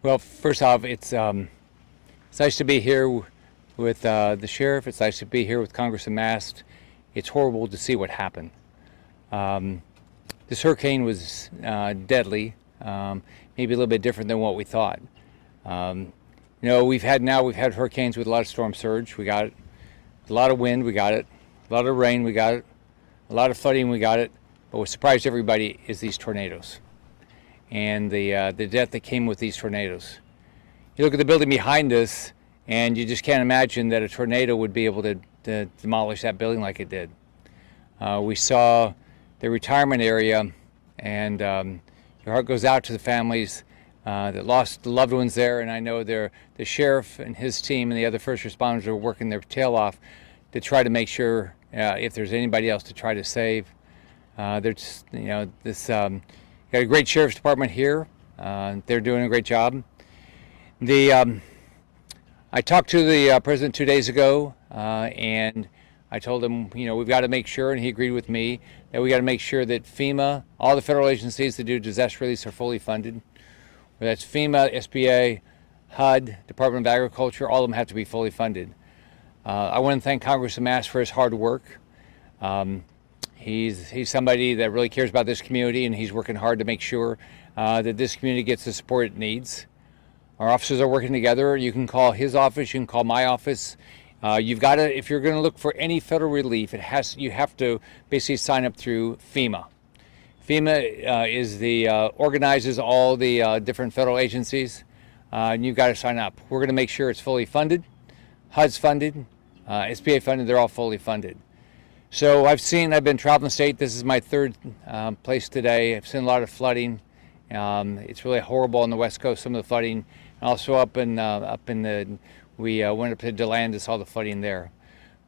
Well, first off, it's nice to be here with the sheriff. It's nice to be here with Congressman Mast. It's horrible to see what happened. Um, this hurricane was deadly, maybe a little bit different than what we thought. Um, we've had hurricanes with a lot of storm surge. We got it. A lot of wind. We got it. A lot of rain. We got it. A lot of flooding. We got it. But what surprised everybody is these tornadoes and the death that came with these tornadoes. You look at the building behind us, and you just can't imagine that a tornado would be able to demolish that building like it did. We saw the retirement area, and your heart goes out to the families that lost the loved ones there. And I know the sheriff and his team and the other first responders are working their tail off to try to make sure if there's anybody else to try to save. There's, got a great sheriff's department here. They're doing a great job. I talked to the president 2 days ago, and I told him, we've got to make sure, and he agreed with me, that we got to make sure that FEMA, all the federal agencies that do disaster relief are fully funded. Whether that's FEMA, SBA, HUD, Department of Agriculture, all of them have to be fully funded. I want to thank Congressman Mast for his hard work. He's somebody that really cares about this community, and he's working hard to make sure that this community gets the support it needs. Our officers are working together. You can call his office. You can call my office. You've got to, if you're going to look for any federal relief, you have to basically sign up through FEMA. FEMA is the organizes all the different federal agencies, and you've got to sign up. We're going to make sure it's fully funded. HUD's funded, SBA funded. They're all fully funded. So I've been traveling the state. This is my third place today. I've seen a lot of flooding. It's really horrible on the West Coast, some of the flooding. Also we went up to DeLand and saw the flooding there.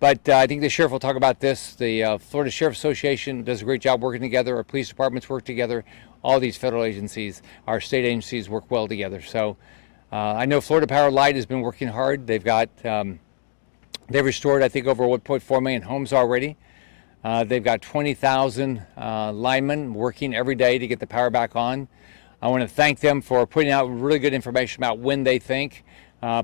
But I think the sheriff will talk about this. The Florida Sheriff Association does a great job working together. Our police departments work together. All these federal agencies, our state agencies work well together. So I know Florida Power Light has been working hard. They've restored, I think, over 1.4 million homes already. They've got 20,000 linemen working every day to get the power back on. I want to thank them for putting out really good information about when they think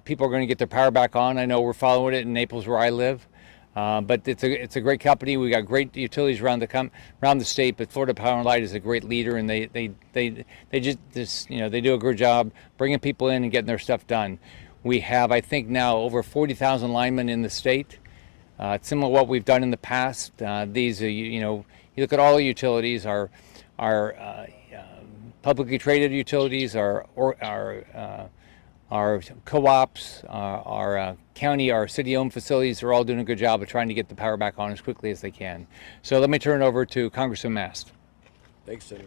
people are going to get their power back on. I know we're following it in Naples, where I live, but it's a great company. We got great utilities around the state, but Florida Power and Light is a great leader, and they do a good job bringing people in and getting their stuff done. We have, I think, now over 40,000 linemen in the state. It's similar to what we've done in the past. These are, you look at all the utilities, our publicly traded utilities, our co-ops, our county, our city-owned facilities are all doing a good job of trying to get the power back on as quickly as they can. So let me turn it over to Congressman Mast. Thanks, Senator.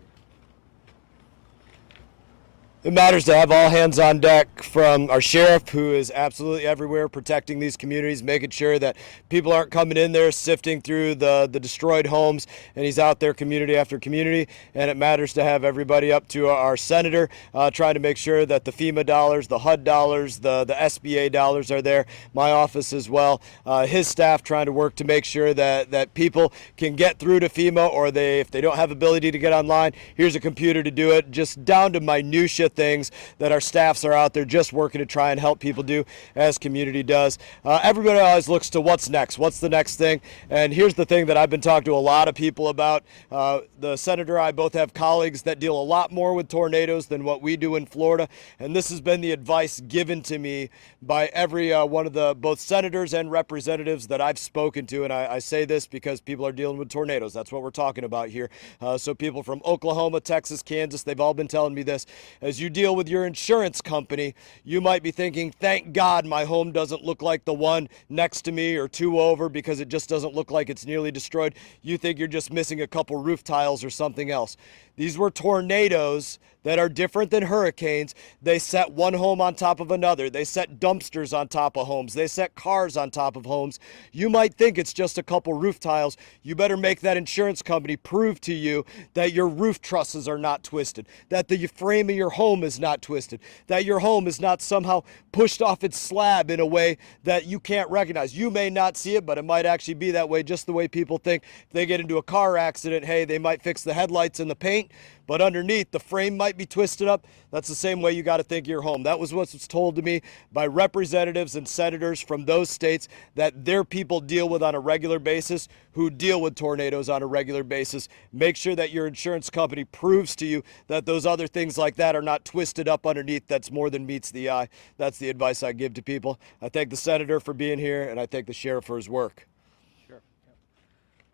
It matters to have all hands on deck, from our sheriff, who is absolutely everywhere protecting these communities, making sure that people aren't coming in there sifting through the destroyed homes, and he's out there community after community. And it matters to have everybody up to our senator, trying to make sure that the FEMA dollars, the HUD dollars, the SBA dollars are there. My office as well. His staff trying to work to make sure that people can get through to FEMA, or if they don't have ability to get online, here's a computer to do it, just down to minutia things that our staffs are out there just working to try and help people do, as community does. Everybody always looks to what's next, what's the next thing. And here's the thing that I've been talking to a lot of people about. The senator and I both have colleagues that deal a lot more with tornadoes than what we do in Florida, and this has been the advice given to me by every one of the both senators and representatives that I've spoken to. And I say this because people are dealing with tornadoes. That's what we're talking about here. So people from Oklahoma, Texas, Kansas, they've all been telling me this. As you deal with your insurance company, you might be thinking, thank God my home doesn't look like the one next to me or two over, because it just doesn't look like it's nearly destroyed. You think you're just missing a couple roof tiles or something else. These were tornadoes that are different than hurricanes. They set one home on top of another. They set dumpsters on top of homes. They set cars on top of homes. You might think it's just a couple roof tiles. You better make that insurance company prove to you that your roof trusses are not twisted, that the frame of your home is not twisted, that your home is not somehow pushed off its slab in a way that you can't recognize. You may not see it, but it might actually be that way, just the way people think. If they get into a car accident, hey, they might fix the headlights and the paint, paint, but underneath the frame might be twisted up. That's the same way you got to think of your home. That was what was told to me by representatives and senators from those states that their people deal with on a regular basis, who deal with tornadoes on a regular basis. Make sure that your insurance company proves to you that those other things like that are not twisted up underneath. That's more than meets the eye. That's the advice I give to people. I thank the senator for being here, and I thank the sheriff for his work.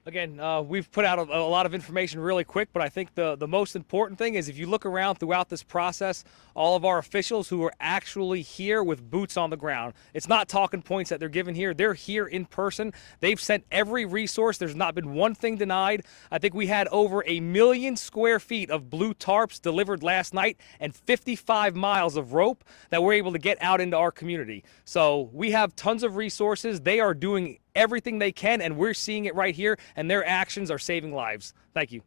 Again, we've put out a lot of information really quick, but I think the most important thing is if you look around throughout this process, all of our officials who are actually here with boots on the ground. It's not talking points that they're given here. They're here in person. They've sent every resource. There's not been one thing denied. I think we had over 1 million square feet of blue tarps delivered last night and 55 miles of rope that we're able to get out into our community. So we have tons of resources. They are doing everything they can, and we're seeing it right here, and their actions are saving lives. Thank you.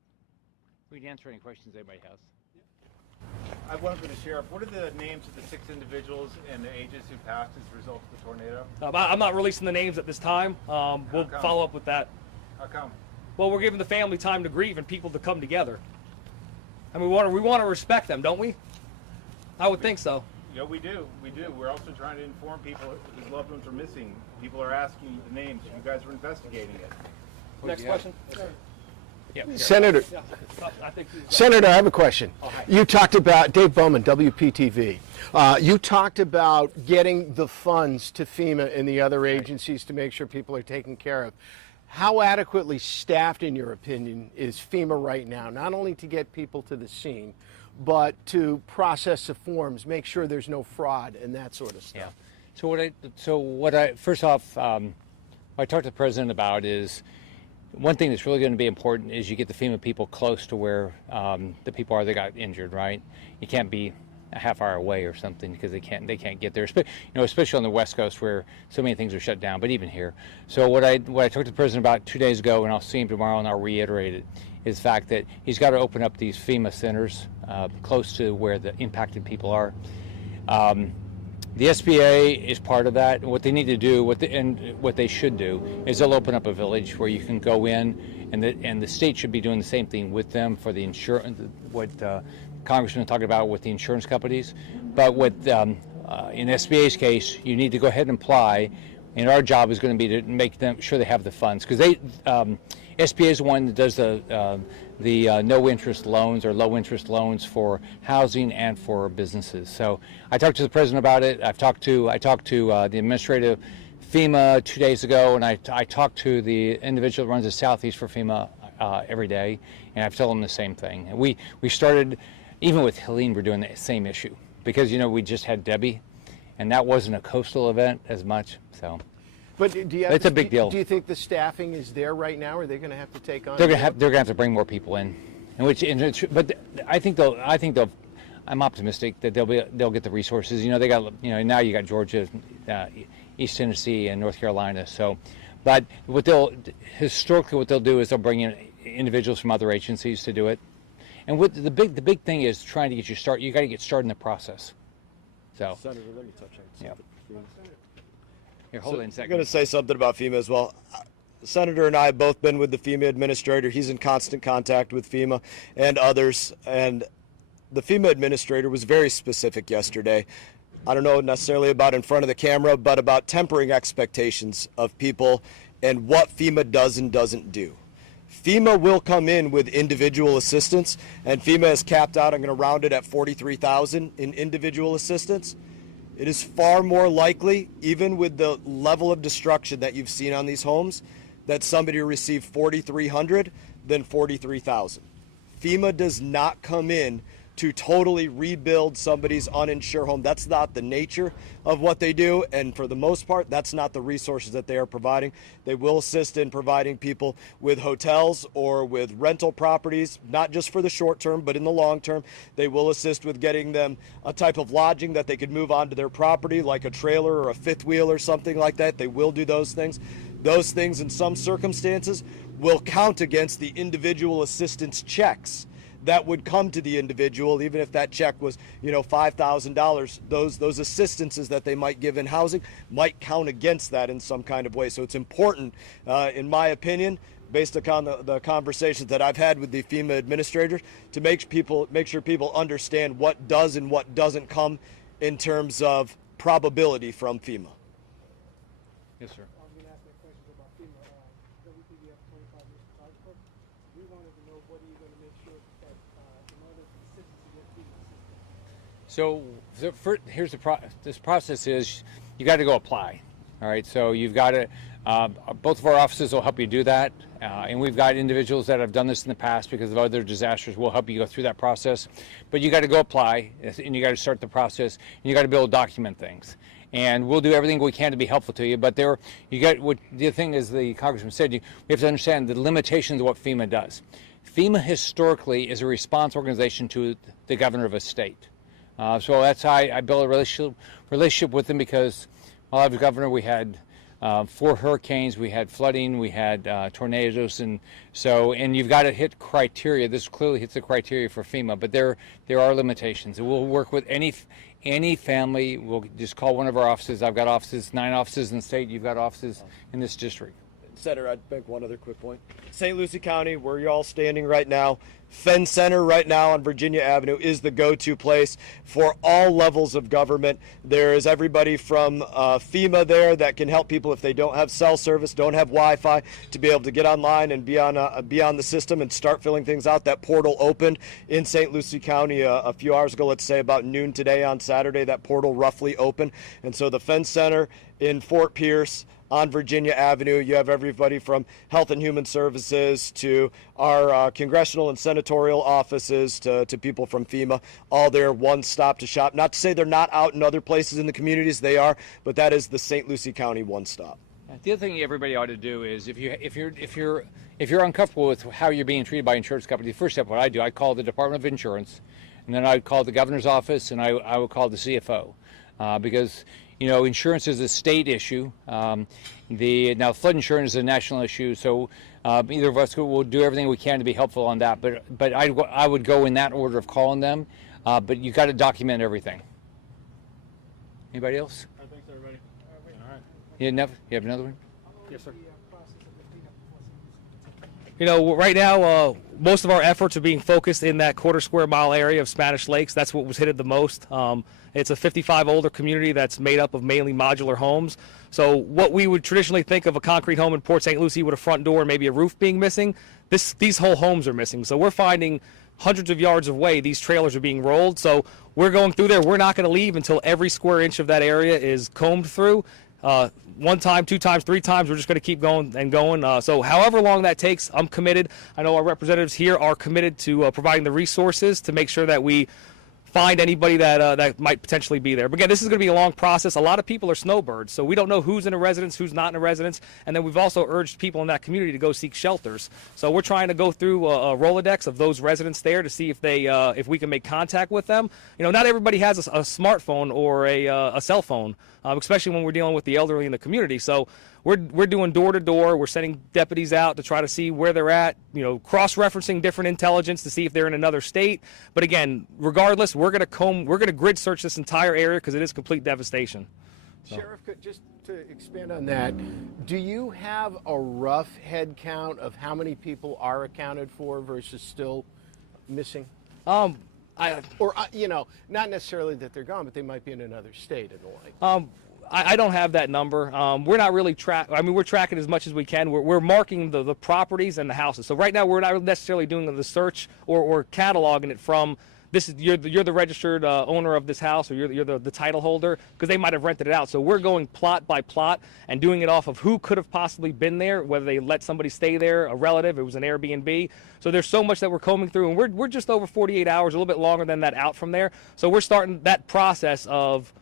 We can answer any questions anybody has. I have one for the sheriff. What are the names of the 6 individuals and the ages who passed as a result of the tornado? I'm not releasing the names at this time. We'll follow up with that. How come? Well, we're giving the family time to grieve and people to come together. And we want to respect them, don't we? I would think so. Yeah, we do. We do. We're also trying to inform people whose loved ones are missing. People are asking the names. You guys are investigating it. Next question. Yeah. Senator, I think Senator, I have a question. You talked about, Dave Bowman, WPTV. You talked about getting the funds to FEMA and the other agencies to make sure people are taken care of. How adequately staffed, in your opinion, is FEMA right now, not only to get people to the scene, but to process the forms, make sure there's no fraud and that sort of stuff? Yeah. First off, what I talked to the president about is one thing that's really going to be important is you get the FEMA people close to where the people are that got injured, right? You can't be a half hour away or something because they can't get there. Especially on the West Coast where so many things are shut down. But even here, so what I talked to the president about 2 days ago, and I'll see him tomorrow, and I'll reiterate it, is the fact that he's got to open up these FEMA centers close to where the impacted people are. The SBA is part of that. What they need to do, what they should do, is they'll open up a village where you can go in, and the state should be doing the same thing with them for the insurance. What Congressman talked about with the insurance companies, but in SBA's case, you need to go ahead and apply, and our job is going to be to make them sure they have the funds because SBA is the one that does the no interest loans or low interest loans for housing and for businesses. So I talked to the president about it. I talked to the administrative FEMA 2 days ago, and I talked to the individual that runs the Southeast for FEMA every day, and I've told them the same thing. And we started, even with Helene, we're doing the same issue because we just had Debbie, and that wasn't a coastal event as much. So. But it's a big deal. Do you think the staffing is there right now, or are they going to have to take on? They're going to have to bring more people in, but I think they'll. I'm optimistic that they'll get the resources. They got now you got Georgia, East Tennessee, and North Carolina. So, but what they'll do is they'll bring in individuals from other agencies to do it. And what the big thing is trying to get you started. You got to get started in the process. So. Senator, let me touch on something. Yeah. Here, hold on a second. I'm going to say something about FEMA as well. The Senator and I have both been with the FEMA administrator. He's in constant contact with FEMA and others. And the FEMA administrator was very specific yesterday. I don't know necessarily about in front of the camera, but about tempering expectations of people and what FEMA does and doesn't do. FEMA will come in with individual assistance, and FEMA is capped out, I'm going to round it at $43,000 in individual assistance. It is far more likely, even with the level of destruction that you've seen on these homes, that somebody will receive $4,300 than $43,000. FEMA does not come in to totally rebuild somebody's uninsured home. That's not the nature of what they do, and for the most part, that's not the resources that they are providing. They will assist in providing people with hotels or with rental properties, not just for the short term, but in the long term. They will assist with getting them a type of lodging that they could move onto their property, like a trailer or a fifth wheel or something like that. They will do those things. Those things, in some circumstances, will count against the individual assistance checks that would come to the individual, even if that check was, $5,000. Those assistances that they might give in housing might count against that in some kind of way. So it's important, in my opinion, based upon the conversations that I've had with the FEMA administrators, to make sure people understand what does and what doesn't come in terms of probability from FEMA. Yes, sir. I'm going to ask that question about FEMA. WPD have 25 years photographer. We wanted to know what are you going to make sure that in order consistency with FEMA system. So here's this process is you got to go apply. All right, so you've got to, both of our offices will help you do that. And we've got individuals that have done this in the past because of other disasters. We'll help you go through that process. But you got to go apply, and you got to start the process, and you got to be able to document things. And we'll do everything we can to be helpful to you. But the thing is, the Congressman said, we have to understand the limitations of what FEMA does. FEMA historically is a response organization to the governor of a state. So that's how I built a relationship with them, because while I was governor, we had 4 hurricanes, we had flooding, we had tornadoes, and you've got to hit criteria. This clearly hits the criteria for FEMA, but there are limitations. And we'll work with any family. We'll just call one of our offices. I've got 9 offices in the state. You've got offices in this district. Senator, I'd make one other quick point. St. Lucie County, where you're all standing right now, Fenn Center right now on Virginia Avenue is the go-to place for all levels of government. There is everybody from FEMA there that can help people if they don't have cell service, don't have Wi-Fi, to be able to get online and be on the system and start filling things out. That portal opened in St. Lucie County a few hours ago, let's say about noon today on Saturday. That portal roughly opened. And so the Fenn Center in Fort Pierce, on Virginia Avenue, you have everybody from Health and Human Services to our congressional and senatorial offices to people from FEMA, all there, one stop to shop. Not to say they're not out in other places in the communities, they are, but that is the St. Lucie County one stop. The other thing everybody ought to do is, if you're uncomfortable with how you're being treated by insurance companies, the first step, what I do, I call the Department of Insurance, and then I would call the governor's office, and I would call the CFO, because insurance is a state issue. Now flood insurance is a national issue, so either of us will do everything we can to be helpful on that. But I would go in that order of calling them. But you got to document everything. Anybody else? Thanks, everybody. All right. You have another one? Yes, sir. Right now, most of our efforts are being focused in that quarter square mile area of Spanish Lakes. That's what was hit the most. It's a 55 older community that's made up of mainly modular homes. So what we would traditionally think of a concrete home in Port St. Lucie with a front door and maybe a roof being missing, these whole homes are missing. So we're finding hundreds of yards away, these trailers are being rolled. So we're going through there. We're not going to leave until every square inch of that area is combed through. 1 time, 2 times, 3 times, we're just going to keep going and going. So however long that takes, I'm committed. I know our representatives here are committed to providing the resources to make sure that we find anybody that might potentially be there. But again, this is going to be a long process. A lot of people are snowbirds, so we don't know who's in a residence, who's not in a residence. And then we've also urged people in that community to go seek shelters. So we're trying to go through a Rolodex of those residents there to see if we can make contact with them. Not everybody has a smartphone or a cell phone, especially when we're dealing with the elderly in the community. So we're doing door to door. We're sending deputies out to try to see where they're at, cross-referencing different intelligence to see if they're in another state. But again, regardless, we're going to grid search this entire area because it is complete devastation. So. Sheriff, just to expand on that, do you have a rough head count of how many people are accounted for versus still missing? Not necessarily that they're gone, but they might be in another state and the like. I don't have that number. We're not really we're tracking as much as we can. We're marking the properties and the houses. So right now we're not necessarily doing the search or cataloging it from you're the registered owner of this house, or you're the title holder, because they might have rented it out. So we're going plot by plot and doing it off of who could have possibly been there, whether they let somebody stay there, a relative, it was an Airbnb. So there's so much that we're combing through, and we're just over 48 hours, a little bit longer than that out from there. So we're starting that process of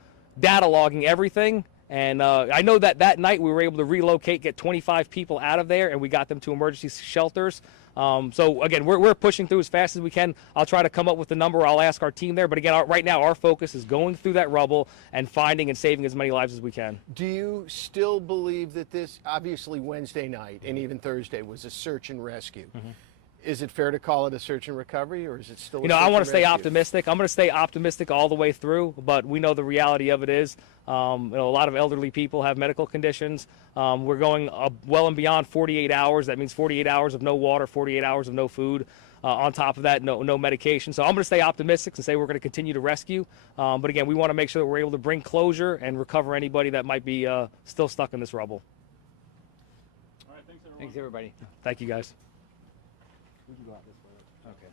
data logging everything. And I know that night we were able to relocate, get 25 people out of there, and we got them to emergency shelters. So again, we're pushing through as fast as we can. I'll try to come up with the number. I'll ask our team there. But again, right now our focus is going through that rubble and finding and saving as many lives as we can. Do you still believe that this, obviously Wednesday night and even Thursday, was a search and rescue? Mm-hmm. is it fair to call it a search and recovery, or is it still? You know, I want to stay optimistic. I'm going to stay optimistic all the way through, but we know the reality of it is, you know, a lot of elderly people have medical conditions. We're going well and beyond 48 hours. That means 48 hours of no water, 48 hours of no food. On top of that, no medication. So I'm going to stay optimistic and say we're going to continue to rescue. But again, we want to make sure that we're able to bring closure and recover anybody that might be still stuck in this rubble. All right, thanks everyone. Thanks, everybody. Thank you, guys. Okay.